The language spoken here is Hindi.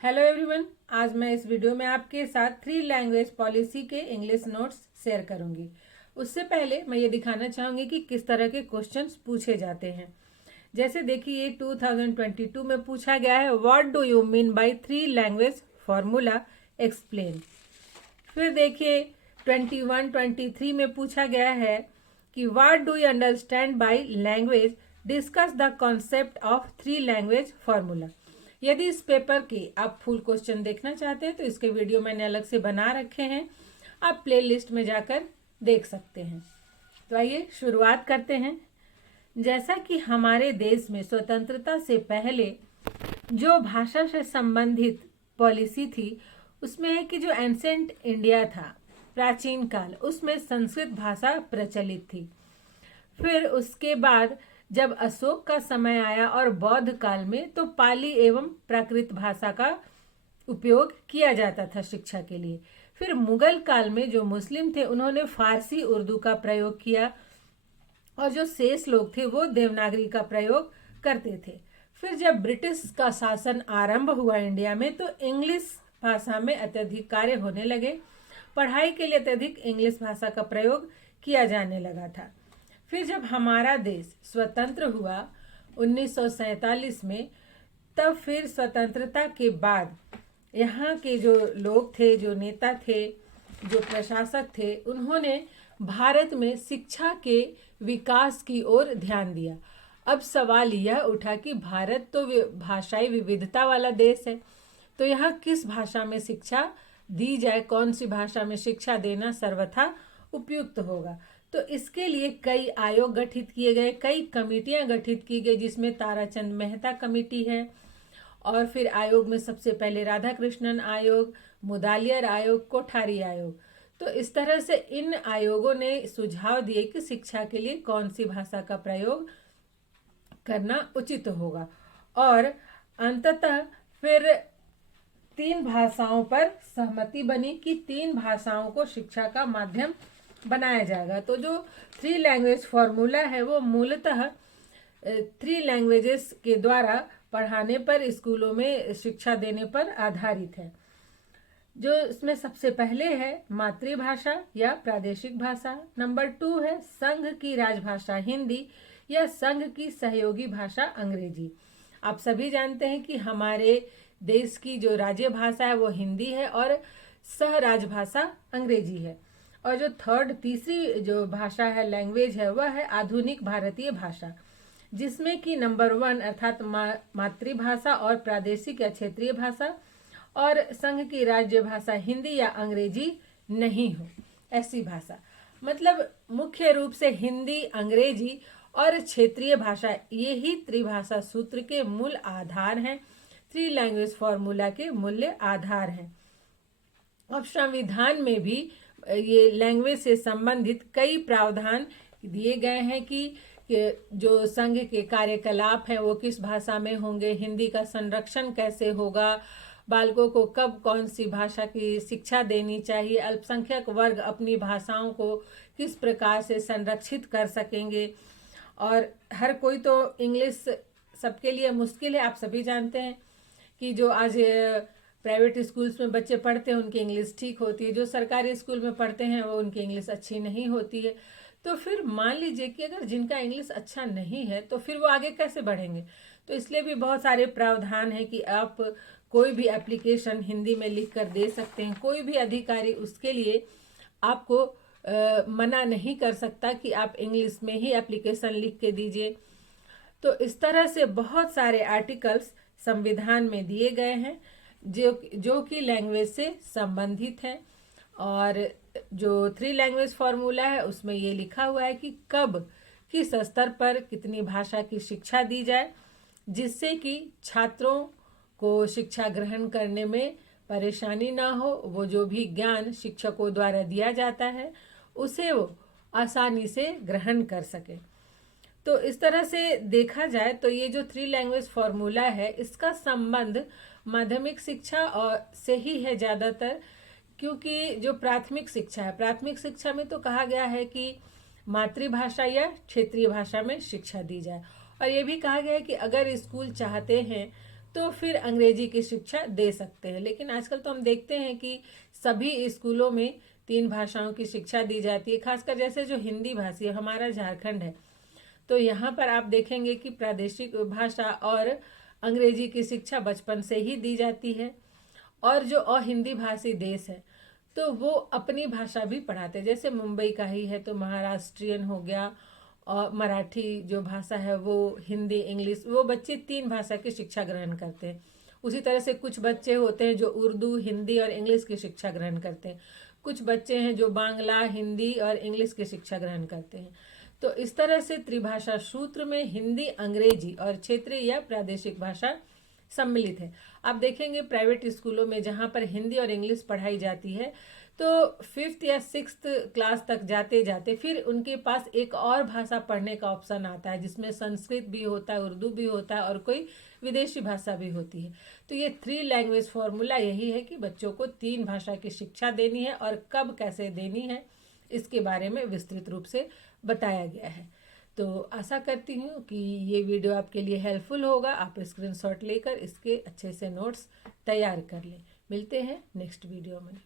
हेलो एवरीवन, आज मैं इस वीडियो में आपके साथ 3 लैंग्वेज पॉलिसी के इंग्लिश नोट्स शेयर करूंगी। उससे पहले मैं ये दिखाना चाहूंगी कि किस तरह के क्वेश्चंस पूछे जाते हैं। जैसे देखिए 2022 में पूछा गया है, what do you mean by 3 language formula, explain. फिर देखिए 21-23 में पूछा गया है कि what do you understand by language, discuss the concept of 3 language formula. यदि इस पेपर के आप फुल क्वेश्चन देखना चाहते हैं तो इसके वीडियो मैंने अलग से बना रखे हैं, आप प्लेलिस्ट में जाकर देख सकते हैं। तो आइए शुरुआत करते हैं। जैसा कि हमारे देश में स्वतंत्रता से पहले जो भाषा से संबंधित पॉलिसी थी उसमें है कि जो एंसेंट इंडिया था, प्राचीन काल, उसमें संस्कृत भाषा प्रचलित थी। फिर उसके बाद जब अशोक का समय आया और बौद्ध काल में, तो पाली एवं प्राकृत भाषा का उपयोग किया जाता था शिक्षा के लिए। फिर मुगल काल में जो मुस्लिम थे उन्होंने फारसी उर्दू का प्रयोग किया और जो शेष लोग थे वो देवनागरी का प्रयोग करते थे। फिर जब ब्रिटिश का शासन आरंभ हुआ इंडिया में, तो इंग्लिश भाषा में अत्यधिक कार्य होने लगे। पढ़ाई के लिए अत्यधिक इंग्लिश भाषा का प्रयोग किया जाने लगा था। फिर जब हमारा देश स्वतंत्र हुआ 1947 में, तब फिर स्वतंत्रता के बाद यहाँ के जो लोग थे, जो नेता थे, जो प्रशासक थे, उन्होंने भारत में शिक्षा के विकास की ओर ध्यान दिया। अब सवाल यह उठा कि भारत तो भाषाई विविधता वाला देश है, तो यहाँ किस भाषा में शिक्षा दी जाए, कौन सी भाषा में शिक्षा देना सर्वथा उपयुक्त होगा। तो इसके लिए कई आयोग गठित किए गए, कई कमेटियां गठित की गई, जिसमें ताराचंद मेहता कमेटी है। और फिर आयोग में सबसे पहले राधा कृष्णन आयोग, मुदालियर आयोग, कोठारी आयोग। तो इस तरह से इन आयोगों ने सुझाव दिए कि शिक्षा के लिए कौन सी भाषा का प्रयोग करना उचित होगा। और अंततः फिर 3 भाषाओं पर सहमति बनी कि 3 भाषाओं को शिक्षा का माध्यम बनाया जाएगा। तो जो 3 लैंग्वेज फॉर्मूला है वो मूलतः 3 लैंग्वेजेस के द्वारा पढ़ाने पर, स्कूलों में शिक्षा देने पर आधारित है। जो इसमें सबसे पहले है मातृभाषा या प्रादेशिक भाषा, नंबर 2 है संघ की राजभाषा हिंदी या संघ की सहयोगी भाषा अंग्रेजी। आप सभी जानते हैं कि हमारे देश की जो राज्य भाषा है वो हिंदी है और सह राजभाषा अंग्रेजी है। और जो तीसरी जो भाषा है, लैंग्वेज है, वह है आधुनिक भारतीय भाषा, जिसमें कि नंबर 1 अर्थात मातृभाषा और प्रादेशिक या क्षेत्रीय भाषा और संघ की राज्य भाषा हिंदी या अंग्रेजी नहीं हो, ऐसी भाषा। मतलब मुख्य रूप से हिंदी, अंग्रेजी और क्षेत्रीय भाषा, ये ही त्रिभाषा सूत्र के मूल आधार हैं, 3 लैंग्वेज फॉर्मूला के मूल्य आधार हैं। अब संविधान में भी ये लैंग्वेज से संबंधित कई प्रावधान दिए गए हैं कि जो संघ के कार्यकलाप हैं वो किस भाषा में होंगे, हिंदी का संरक्षण कैसे होगा, बालकों को कब कौन सी भाषा की शिक्षा देनी चाहिए, अल्पसंख्यक वर्ग अपनी भाषाओं को किस प्रकार से संरक्षित कर सकेंगे। और हर कोई तो इंग्लिश सबके लिए मुश्किल है। आप सभी जानते हैं कि जो आज प्राइवेट स्कूल्स में बच्चे पढ़ते हैं उनकी इंग्लिश ठीक होती है, जो सरकारी स्कूल में पढ़ते हैं वो उनकी इंग्लिश अच्छी नहीं होती है। तो फिर मान लीजिए कि अगर जिनका इंग्लिश अच्छा नहीं है तो फिर वो आगे कैसे बढ़ेंगे। तो इसलिए भी बहुत सारे प्रावधान हैं कि आप कोई भी एप्लीकेशन हिंदी में लिख कर दे सकते हैं, कोई भी अधिकारी उसके लिए आपको मना नहीं कर सकता कि आप इंग्लिश में ही एप्लीकेशन लिख के दीजिए। तो इस तरह से बहुत सारे आर्टिकल्स संविधान में दिए गए हैं जो कि लैंग्वेज से संबंधित है। और जो 3 लैंग्वेज फॉर्मूला है उसमें ये लिखा हुआ है कि कब, किस स्तर पर कितनी भाषा की शिक्षा दी जाए, जिससे कि छात्रों को शिक्षा ग्रहण करने में परेशानी ना हो, वो जो भी ज्ञान शिक्षकों द्वारा दिया जाता है उसे वो आसानी से ग्रहण कर सके। तो इस तरह से देखा जाए तो ये जो 3 लैंग्वेज फॉर्मूला है इसका संबंध माध्यमिक शिक्षा और से ही है ज़्यादातर, क्योंकि जो प्राथमिक शिक्षा है, प्राथमिक शिक्षा में तो कहा गया है कि मातृभाषा या क्षेत्रीय भाषा में शिक्षा दी जाए। और ये भी कहा गया है कि अगर स्कूल चाहते हैं तो फिर अंग्रेजी की शिक्षा दे सकते हैं। लेकिन आजकल तो हम देखते हैं कि सभी स्कूलों में 3 भाषाओं की शिक्षा दी जाती है। खासकर जैसे जो हिंदी भाषी है, हमारा झारखंड है, तो यहाँ पर आप देखेंगे कि प्रादेशिक भाषा और अंग्रेजी की शिक्षा बचपन से ही दी जाती है। और जो अहिंदी भाषी देश है तो वो अपनी भाषा भी पढ़ाते हैं। जैसे मुंबई का ही है तो महाराष्ट्रियन हो गया, और मराठी जो भाषा है वो, हिंदी, इंग्लिश, वो बच्चे 3 भाषा की शिक्षा ग्रहण करते हैं। उसी तरह से कुछ बच्चे होते हैं जो उर्दू, हिंदी और इंग्लिश की शिक्षा ग्रहण करते हैं। कुछ बच्चे हैं जो बांग्ला, हिंदी और इंग्लिश की शिक्षा ग्रहण करते हैं। तो इस तरह से त्रिभाषा सूत्र में हिंदी, अंग्रेजी और क्षेत्रीय या प्रादेशिक भाषा सम्मिलित है। आप देखेंगे प्राइवेट स्कूलों में जहाँ पर हिंदी और इंग्लिश पढ़ाई जाती है तो 5th या 6th क्लास तक जाते जाते फिर उनके पास एक और भाषा पढ़ने का ऑप्शन आता है, जिसमें संस्कृत भी होता है, उर्दू भी होता है और कोई विदेशी भाषा भी होती है। तो ये 3 लैंग्वेज फॉर्मूला यही है कि बच्चों को 3 भाषा की शिक्षा देनी है और कब कैसे देनी है इसके बारे में विस्तृत रूप से बताया गया है। तो आशा करती हूँ कि ये वीडियो आपके लिए हेल्पफुल होगा। आप स्क्रीनशॉट लेकर इसके अच्छे से नोट्स तैयार कर लें। मिलते हैं नेक्स्ट वीडियो में।